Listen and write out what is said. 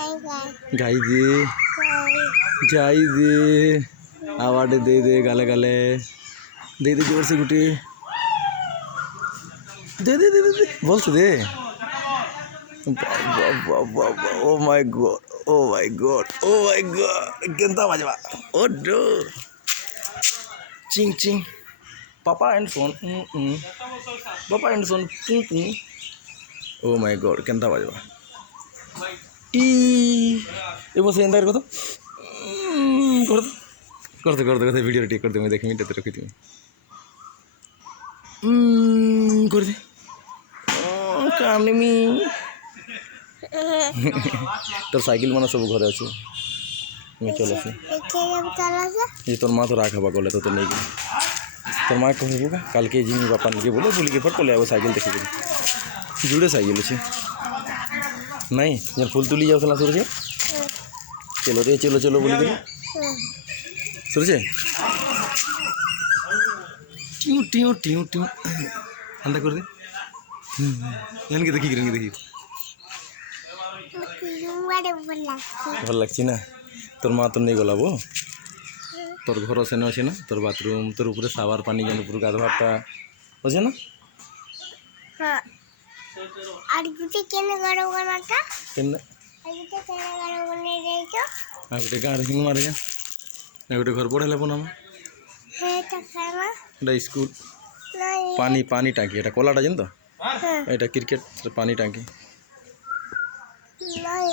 गाई दे जाई दे आवाज दे दे गाले गाले दे दे जोर से गुटी दे दे दे दे बोल तो दे oh my god oh my god oh my god केंता बजवा ओ डो चिंग चिंग पापा एंड सोन पापा and son oh my god केंता बजवा ई ये बस एंदा कर दो कर दे वीडियो टेक कर दे मैं देख मिनट रखी थी कर दे कामने में तोर साइकिल माना सब घरे अच्छे मैं चल ये तोर माँ तो राख हवा गले तो नहीं तोर माँ कहबू का कल के जिमी बापा नहीं बोले बोली के फट पले आगो साइकिल देखी जुड़े साइकिल अच्छे नहीं जब फूल तुली जाओ सला सुरजे चलो रे चलो चलो बोली के सुरजे ट्यू ट्यू ट्यू ट्यू अंदर कर दे इनके देखी भल लगची ना तोर माँ तो नहीं गला वो तोर घर सेन अच्छे ना तोर बाथरूम तोर ऊपर सावर पानी जन ऊपर गाधवाटा अच्छे ना আর গুটি কেনে গড় বানাটা কেন আর গুটি কেনে গড় বনে দেইছো আর গুটি গাড় হিং মারে যা না গুটি ঘর পড়ালে পোনা হে টাকানা এটা স্কুল নাই পানি টাঙ্কি এটা কোলাটা জান তো এটা ক্রিকেট পানি টাঙ্কি নাই